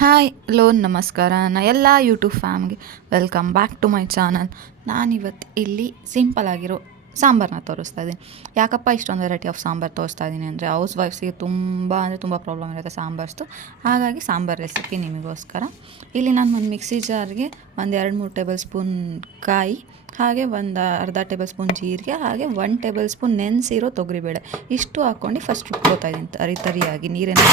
Hi hello ನಮಸ್ಕಾರ ಎಲ್ಲ YouTube ಫ್ಯಾಮ್ಗೆ welcome back to my channel. ನಾನಿವತ್ತು ಇಲ್ಲಿ ಸಿಂಪಲ್ ಆಗಿರೋ ಸಾಂಬಾರನ್ನ ತೋರಿಸ್ತಾ ಇದ್ದೀನಿ. ಯಾಕಪ್ಪ ಇಷ್ಟೊಂದು ವೆರೈಟಿ ಆಫ್ ಸಾಂಬಾರು ತೋರಿಸ್ತಾ ಇದ್ದೀನಿ ಅಂದರೆ ಹೌಸ್ ವೈಫ್ಸಿಗೆ ತುಂಬ ಪ್ರಾಬ್ಲಮ್ ಇರುತ್ತೆ ಸಾಂಬಾರ್ಸ್ದು. ಹಾಗಾಗಿ ಸಾಂಬಾರು ರೆಸಿಪಿ ನಿಮಗೋಸ್ಕರ. ಇಲ್ಲಿ ನಾನು ಒಂದು ಮಿಕ್ಸಿ ಜಾರ್ಗೆ ಒಂದು 2-3 ಟೇಬಲ್ ಸ್ಪೂನ್ ಕಾಯಿ, ಹಾಗೆ ಒಂದು ಅರ್ಧ ಟೇಬಲ್ ಸ್ಪೂನ್ ಜೀರಿಗೆ, ಹಾಗೆ 1 ಟೇಬಲ್ ಸ್ಪೂನ್ ನೆನೆಸಿರೋ ತೊಗರಿಬೇಳೆ ಇಷ್ಟು ಹಾಕ್ಕೊಂಡು ಫಸ್ಟ್ ರುಬ್ಕೋತಾ ಇದ್ದೀನಿ ತರಿಯಾಗಿ ನೀರೇನು.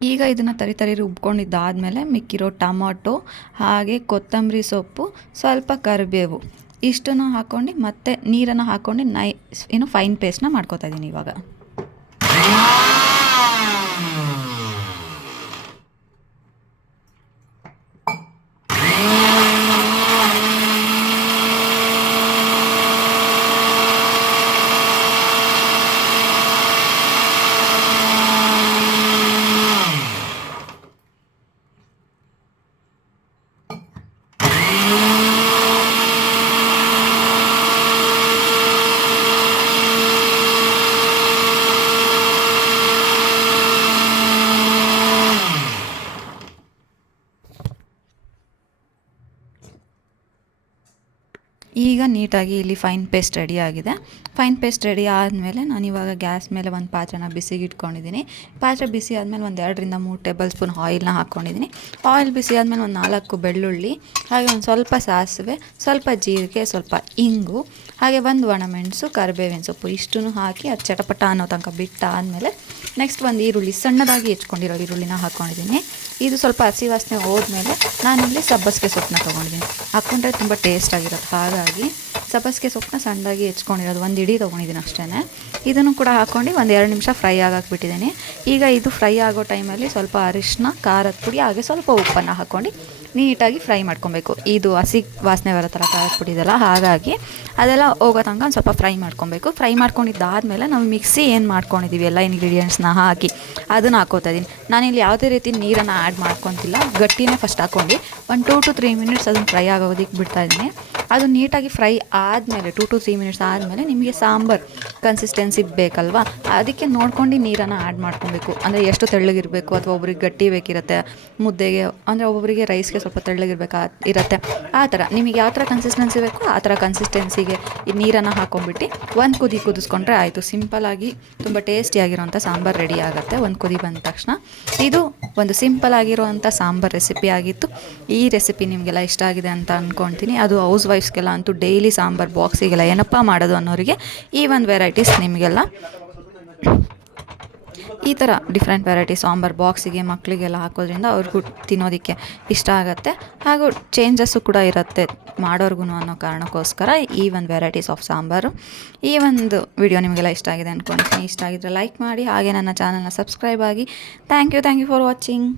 ಈಗ ಇದನ್ನು ತರಿ ರುಬ್ಕೊಂಡಿದ್ದಾದಮೇಲೆ ಮಿಕ್ಕಿರೋ ಟೊಮೊಟೊ, ಹಾಗೆ ಕೊತ್ತಂಬರಿ ಸೊಪ್ಪು, ಸ್ವಲ್ಪ ಕರಿಬೇವು ಇಷ್ಟನ್ನು ಹಾಕ್ಕೊಂಡು ಮತ್ತೆ ನೀರನ್ನು ಹಾಕ್ಕೊಂಡು ಫೈನ್ ಪೇಸ್ಟ್ನ ಮಾಡ್ಕೊತಾ ಇದ್ದೀನಿ ಇವಾಗ. ಈಗ ನೀಟಾಗಿ ಇಲ್ಲಿ ಫೈನ್ ಪೇಸ್ಟ್ ರೆಡಿ ಆಗಿದೆ. ಫೈನ್ ಪೇಸ್ಟ್ ರೆಡಿ ಆದಮೇಲೆ ನಾನಿವಾಗ ಗ್ಯಾಸ್ ಮೇಲೆ ಒಂದು ಪಾತ್ರೆನ ಬಿಸಿಗೆ ಇಟ್ಕೊಂಡಿದ್ದೀನಿ. ಪಾತ್ರೆ ಬಿಸಿ ಆದಮೇಲೆ ಒಂದು 2-3 ಟೇಬಲ್ ಸ್ಪೂನ್ ಆಯಿಲ್ನ ಹಾಕ್ಕೊಂಡಿದ್ದೀನಿ. ಆಯಿಲ್ ಬಿಸಿ ಆದಮೇಲೆ ಒಂದು 4 ಬೆಳ್ಳುಳ್ಳಿ, ಹಾಗೆ ಒಂದು ಸ್ವಲ್ಪ ಸಾಸಿವೆ, ಸ್ವಲ್ಪ ಜೀರಿಗೆ, ಸ್ವಲ್ಪ ಇಂಗು, ಹಾಗೆ ಒಂದು ಒಣಮೆಣಸು, ಕರಿಬೇವಿನ ಸೊಪ್ಪು ಇಷ್ಟನ್ನು ಹಾಕಿ ಅದು ಚಟಪಟ ಅನ್ನೋ ತನಕ ಬಿಟ್ಟಾದಮೇಲೆ ನೆಕ್ಸ್ಟ್ ಒಂದು ಈರುಳ್ಳಿ, ಸಣ್ಣದಾಗಿ ಹೆಚ್ಕೊಂಡಿರೋ ಈರುಳ್ಳಿನ ಹಾಕ್ಕೊಂಡಿದ್ದೀನಿ. ಇದು ಸ್ವಲ್ಪ ಹಸಿ ವಾಸನೆ ಹೋದ್ಮೇಲೆ ನಾನಿಲ್ಲಿ ಸಬ್ಬಸಿಗೆ ಸೊಪ್ಪನ್ನ ತೊಗೊಂಡಿದ್ದೀನಿ. ಹಾಕ್ಕೊಂಡ್ರೆ ತುಂಬ ಟೇಸ್ಟಾಗಿರುತ್ತೆ. ಹಾಗಾಗಿ ಸಬ್ಬಸಿಗೆ ಸೊಪ್ಪನ್ನ ಸಣ್ಣದಾಗಿ ಹೆಚ್ಕೊಂಡಿರೋದು ಒಂದು ಇಡೀ ತೊಗೊಂಡಿದ್ದೀನಿ ಅಷ್ಟೇ. ಇದನ್ನು ಕೂಡ ಹಾಕ್ಕೊಂಡು ಒಂದು 2 ನಿಮಿಷ ಫ್ರೈ ಬಿಟ್ಟಿದ್ದೀನಿ. ಈಗ ಇದು ಫ್ರೈ ಆಗೋ ಟೈಮಲ್ಲಿ ಸ್ವಲ್ಪ ಅರಿಶಿನ, ಖಾರದ ಪುಡಿ, ಹಾಗೆ ಸ್ವಲ್ಪ ಉಪ್ಪನ್ನು ಹಾಕ್ಕೊಂಡು ನೀಟಾಗಿ ಫ್ರೈ ಮಾಡ್ಕೊಬೇಕು. ಇದು ಹಸಿ ವಾಸನೆ ಬರುತ್ತಲ್ಲ ಖಾರದ ಪುಡಿ ಇದೆಲ್ಲ, ಹಾಗಾಗಿ ಅದೆಲ್ಲ ಹೋಗೋ ತನಕ ಒಂದು ಸ್ವಲ್ಪ ಫ್ರೈ ಮಾಡ್ಕೊಬೇಕು. ಫ್ರೈ ಮಾಡ್ಕೊಂಡಿದ್ದಾದಮೇಲೆ ನಾವು ಮಿಕ್ಸಿ ಏನು ಮಾಡ್ಕೊಂಡಿದ್ದೀವಿ ಎಲ್ಲ ಇಂಗ್ರೀಡಿಯೆಂಟ್ಸ್ನ ಹಾಕಿ ಅದನ್ನು ಹಾಕ್ಕೋತಾ ಇದ್ದೀನಿ. ನಾನಿಲ್ಲಿ ಯಾವುದೇ ರೀತಿ ನೀರನ್ನು ಆ್ಯಡ್ ಮಾಡ್ಕೊತಿಲ್ಲ, ಗಟ್ಟಿನೇ ಫಸ್ಟ್ ಹಾಕ್ಕೊಂಡು ಒಂದು 2 to 3 ಮಿನಿಟ್ಸ್ ಅದನ್ನು ಫ್ರೈ ಆಗೋದಕ್ಕೆ ಬಿಡ್ತಾಯಿದ್ದೀನಿ. ಅದು ನೀಟಾಗಿ ಫ್ರೈ ಆದಮೇಲೆ 2 to 3 ಮಿನಿಟ್ಸ್ ಆದಮೇಲೆ ನಿಮಗೆ ಸಾಂಬಾರು ಕನ್ಸಿಸ್ಟೆನ್ಸಿ ಬೇಕಲ್ವಾ, ಅದಕ್ಕೆ ನೋಡ್ಕೊಂಡು ನೀರನ್ನು ಆ್ಯಡ್ ಮಾಡ್ಕೊಬೇಕು. ಅಂದರೆ ಎಷ್ಟು ತೆಳ್ಳಗಿರಬೇಕು, ಅಥವಾ ಒಬ್ರಿಗೆ ಗಟ್ಟಿ ಬೇಕಿರುತ್ತೆ ಮುದ್ದೆಗೆ, ಅಂದರೆ ಒಬ್ಬೊಬ್ಬರಿಗೆ ರೈಸ್ಗೆ ಸ್ವಲ್ಪ ತೆಳ್ಳಗಿರ್ಬೇಕು ಇರುತ್ತೆ. ಆ ಥರ ನಿಮಗೆ ಯಾವ ಥರ ಕನ್ಸಿಸ್ಟೆನ್ಸಿ ಬೇಕೋ ಆ ಥರ ಕನ್ಸಿಸ್ಟೆನ್ಸಿಗೆ ಈ ನೀರನ್ನು ಹಾಕ್ಕೊಂಬಿಟ್ಟು ಒಂದು ಕುದಿ ಕುದಿಸ್ಕೊಂಡ್ರೆ ಆಯಿತು. ಸಿಂಪಲ್ಲಾಗಿ ತುಂಬ ಟೇಸ್ಟಿಯಾಗಿರೋಂಥ ಸಾಂಬಾರು ರೆಡಿ ಆಗುತ್ತೆ ಒಂದು ಕುದಿ ಬಂದ ತಕ್ಷಣ. ಇದು ಒಂದು ಸಿಂಪಲ್ ಆಗಿರೋವಂಥ ಸಾಂಬಾರು ರೆಸಿಪಿ ಆಗಿತ್ತು. ಈ ರೆಸಿಪಿ ನಿಮಗೆಲ್ಲ ಇಷ್ಟ ಆಗಿದೆ ಅಂತ ಅಂದ್ಕೊಳ್ತೀನಿ. ಅದು ಹೌಸ್ ವೈಫ್ಸ್ಗೆಲ್ಲ ಅಂತೂ ಡೈಲಿ ಸಾಂಬಾರು ಬಾಕ್ಸಿಗೆಲ್ಲ ಏನಪ್ಪ ಮಾಡೋದು ಅನ್ನೋರಿಗೆ ಈ ಒಂದು ವೆರೈಟೀಸ್ ನಿಮಗೆಲ್ಲ ಈ ಥರ ಡಿಫ್ರೆಂಟ್ ವೆರೈಟಿ ಸಾಂಬಾರು ಬಾಕ್ಸಿಗೆ ಮಕ್ಕಳಿಗೆಲ್ಲ ಹಾಕೋದ್ರಿಂದ ಅವ್ರಿಗೂ ತಿನ್ನೋದಕ್ಕೆ ಇಷ್ಟ ಆಗುತ್ತೆ, ಹಾಗೂ ಚೇಂಜಸ್ಸು ಕೂಡ ಇರುತ್ತೆ ಮಾಡೋರ್ಗು ಅನ್ನೋ ಕಾರಣಕ್ಕೋಸ್ಕರ ಈ ಒಂದು ವೆರೈಟೀಸ್ ಆಫ್ ಸಾಂಬಾರು. ಈ ಒಂದು ವಿಡಿಯೋ ನಿಮಗೆಲ್ಲ ಇಷ್ಟ ಆಗಿದೆ ಅಂದ್ಕೊಳ್ತೀನಿ. ಇಷ್ಟ ಆಗಿದ್ರೆ ಲೈಕ್ ಮಾಡಿ, ಹಾಗೆ ನನ್ನ ಚಾನಲ್ನ ಸಬ್ಸ್ಕ್ರೈಬ್ ಆಗಿ. Thank you for watching.